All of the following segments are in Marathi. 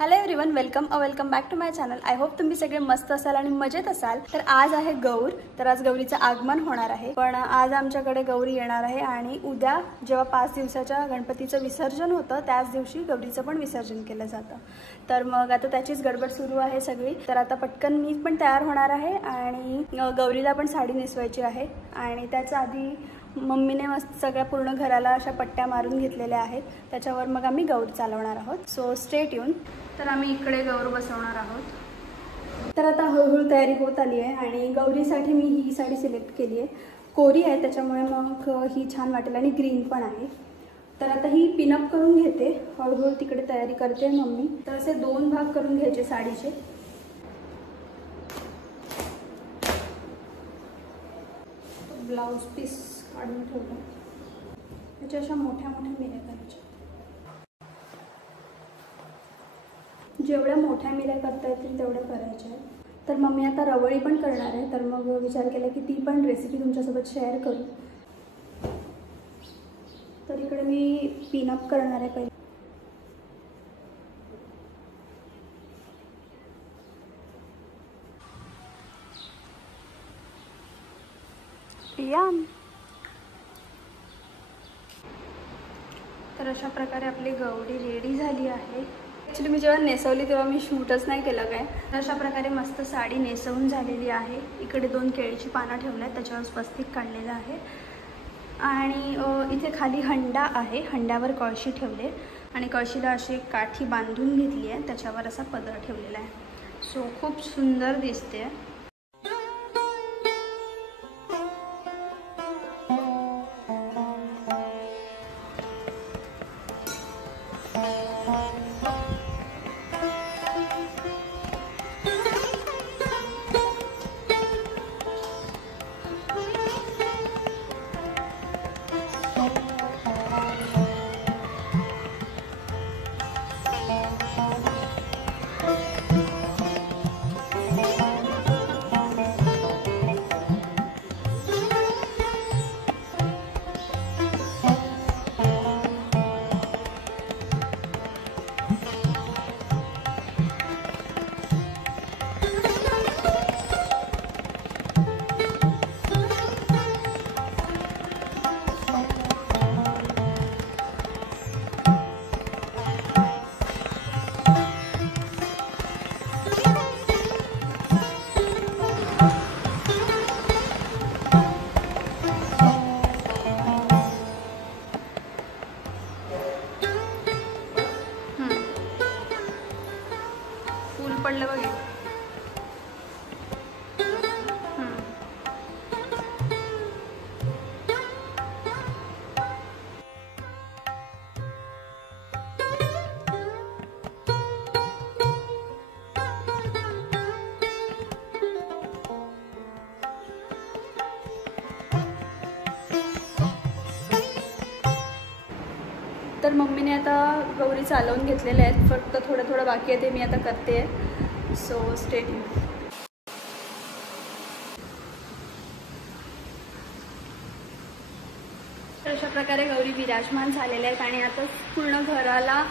Hello everyone, welcome back to my channel. I hope तुम्ही सगळे मस्त असाल आणि मजेत असाल। तर आज आहे गौर, तर आज गौरीचं आगमन होणार आहे। पण आज आमच्याकडे गौरी येणार आहे आणि उद्या जेव्हा 5 दिवसाच्या गणपतीचं विसर्जन होतं त्याच दिवशी गौरीचं पण विसर्जन केलं जातं। तर मग आता त्याचीच गडबड सुरू आहे सगळी। तर आता पटकन मी पण तयार होणार आहे आणि गौरीला पण साडी नेसवायची आहे आणि त्याच्या आधी मम्मीने मस्त सगळ्या पूर्ण घराला अशा पट्ट्या मारून घेतलेल्या आहेत। त्याच्यावर मग आम्ही गौर चालवणार आहोत। So stay tune. तर आम्ही इकडे गौर बसवणार आहोत। तर आता हळूहळू तयारी होत आली आहे आणि गौरीसाठी मी ही साडी सिलेक्ट केली आहे। कोरी आहे त्याच्यामुळे मग ही छान वाटेल आणि ग्रीन पण आहे। तर आता ही पिनअप करून घेते, हळूहळू तिकडे तयारी करते मम्मी। तर असे 2 भाग करून घ्यायचे साडीचे। ब्लाउज पीस काढून ठेवलं, त्याच्या अशा मोठ्या मोठ्या मिऱ्या करायच्या। जेवढ्या मोठ्या मिऱ्या करता येतील तेवढ्या करायच्या। तर मम्मी आता रवळी पण करणार आहे, तर मग विचार केला की ती पण रेसिपी तुमच्यासोबत शेअर करू। तर इकडे मी पिनअप करणार आहे पहिले। तर अशा प्रकारे आपली गौरी रेडी झाली आहे। ॲक्च्युली मी जेव्हा नेसवली तेव्हा मी शूटच नाही केलं काय। तर अशा प्रकारे मस्त साडी नेसवून झालेली आहे। इकडे 2 केळीची पानं ठेवल्या आहेत, त्याच्यावर स्वस्तिक काढलेलं आहे आणि इथे खाली हंडा आहे, हंड्यावर कळशी ठेवले आणि कळशीला अशी काठी बांधून घेतली आहे, त्याच्यावर असा पदर ठेवलेला आहे। सो खूप सुंदर दिसते। पडलं बघा। तर मम्मीने आता गौरी चालवून घेतलेल्या आहेत, फक्त थोडं बाकी आहे ते मी आता करते। So stay tune. तर अशा प्रकारे गौरी विराजमान झालेल्या आहेत आणि आता पूर्ण घराला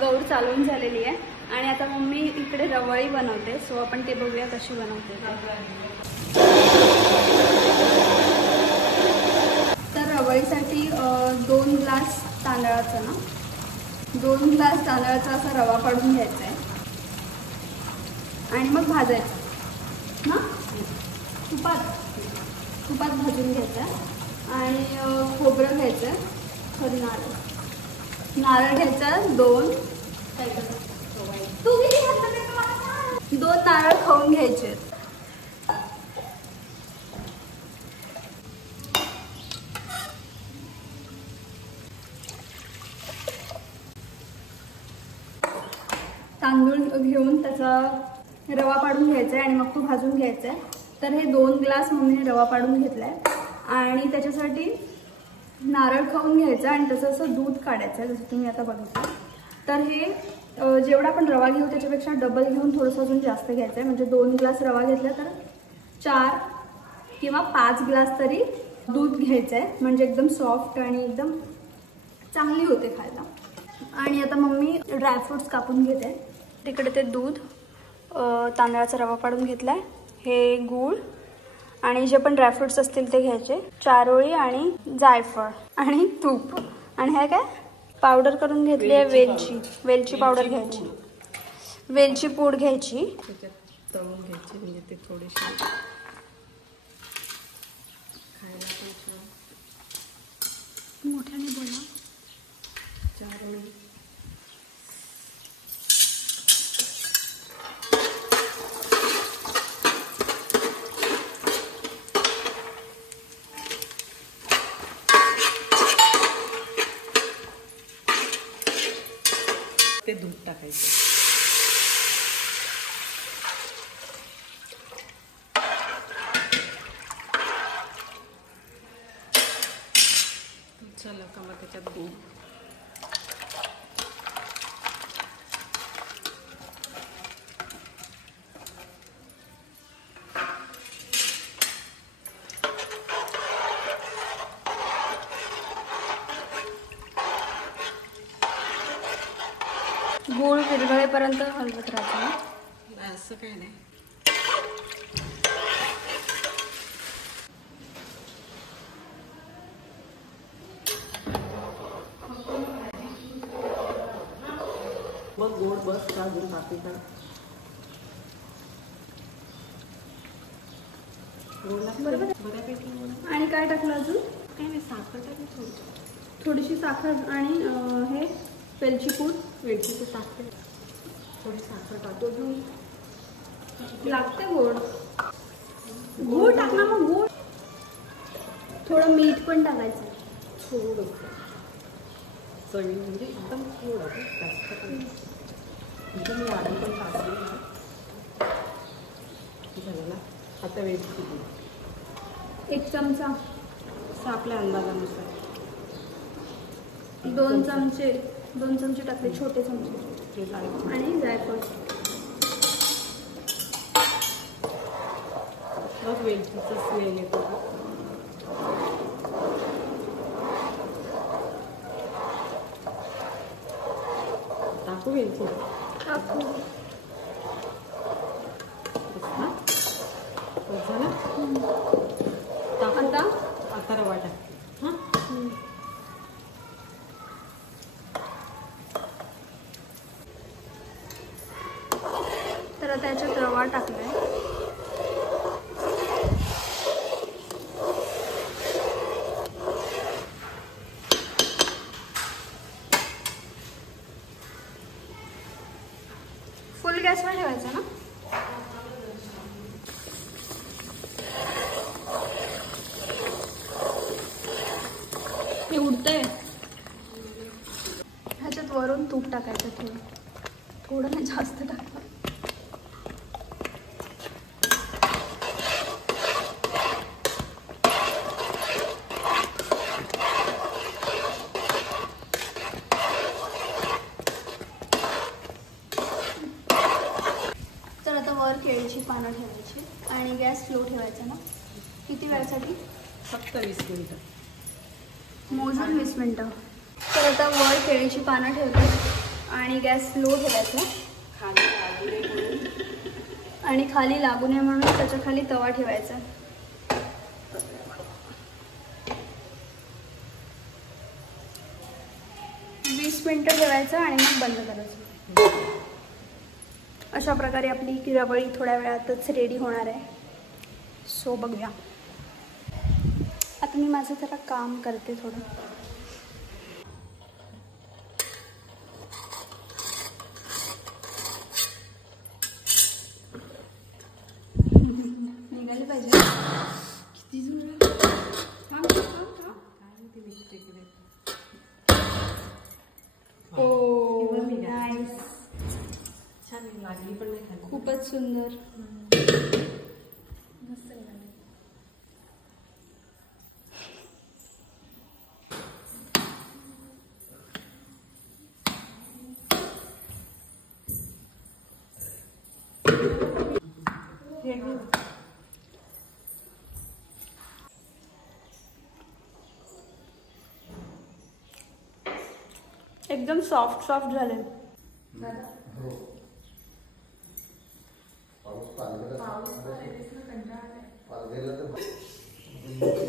गौर चालवून झालेली आहे आणि आता मम्मी इकडे रवळी बनवते। सो आपण ते बघूया कशी बनवते। तर रवळीसाठी 2 ग्लास तांदळाचा 2 ग्लास तांदळाचा असा रवा काढून घ्यायचा आहे आणि मग भाजायचं ना, तुपात भाजून घ्यायचं आणि खोबरं घ्यायचं, खरी नारळ घ्यायचा 2 नारळ खाऊन घ्यायचे। तांदूळ घेऊन त्याचा रवा पाडून घ्यायचा आहे आणि मग तो भाजून घ्यायचा आहे। तर हे 2 ग्लास मम्मीने रवा पाडून घेतलाय आणि त्याच्यासाठी नारळ खाऊन घ्यायचा आणि त्याचं असं दूध काढायचं आहे, जसं तुम्ही आता बघितलं। तर हे जेवढा आपण रवा घेऊ त्याच्यापेक्षा डबल घेऊन थोडंसं अजून जास्त घ्यायचं आहे। म्हणजे 2 ग्लास रवा घेतला तर 4 किंवा 5 ग्लास तरी दूध घ्यायचं आहे, म्हणजे एकदम सॉफ्ट आणि एकदम चांगली होते खायला। आणि आता मम्मी ड्रायफ्रूट्स कापून घेते। तिकडे ते दूध, तांदळाचा रवा पाडून घेतलाय, हे गूळ आणि जे पण ड्रायफ्रुट्स असतील ते घ्यायचे, चारोळी आणि जायफळ आणि तूप, आणि हे काय पावडर करून घेतली आहे वेलची पावडर घ्यायची, वेलची पूड घ्यायची, तळून घ्यायची म्हणजे ते थोडीशी खायला पण छान. मोठ्याने बोला. चारोळी, ते दूध टाकायचं. चला का मग त्याच्यात दूध, गूळ विरघळेपर्यंत हलवत राहायचं ना. असं काही नाही. मग गोड बस का अजून बाकी का गोड लागतं बरोबर बऱ्यापैकी. आणि काय टाकलं अजून? काही नाही, साखर टाकली थोडीशी साखर आणि हे वेलची पूड, वेलची तर टाकते, थोडी साखर टाकतो. लागते गोड. गूळ टाक ना मग, गूळ, थोडं मीठ पण टाकायचं, थोडं चवी म्हणजे एकदम थोडं, जास्त पण म्हणजे मी आधी पण टाकली झालं ना. आता वेलची पूड 1 चमचा, असं आपल्या अंदाजानुसार. 2 चमचे टाकले, छोटे चमचे, आणि जायफळ. मग वेलचीचा स्मेल येतो. टाकू वेलची, टाकू. झालं. आता रवा टाकते. हां, तर आता याच्यात रवा टाकलाय. फुल गॅसवर ठेवायचं ना. हे उडतंय. ह्याच्यात वरून तूप टाकायचं, थोडं नाही, जास्त टाकायचं. तर आता वर केळीची पानं ठेवायची आणि गॅस स्लो ठेवायचा ना. किती वेळासाठी? फक्त 20 मिनिटं, मोजून 20 मिनिटं. तर आता वर केळीची पानं ठेवते आणि गॅस स्लो ठेवायचा, आणि खाली लागू नये म्हणून त्याच्या खाली तवा ठेवायचा. 20 मिनिटं ठेवायचं आणि मग बंद करायचं. अशा प्रकारे आपली रबडी थोड्या वेळातच रेडी होणार आहे. सो बघूया. आता मी माझं जरा काम करते थोडं. निघाले पाहिजे. किती जुनं नाईस, छान लागली पण नाही खाली. खूपच सुंदर. मस्त लागली. एकदम सॉफ्ट झाले. पालघरला तर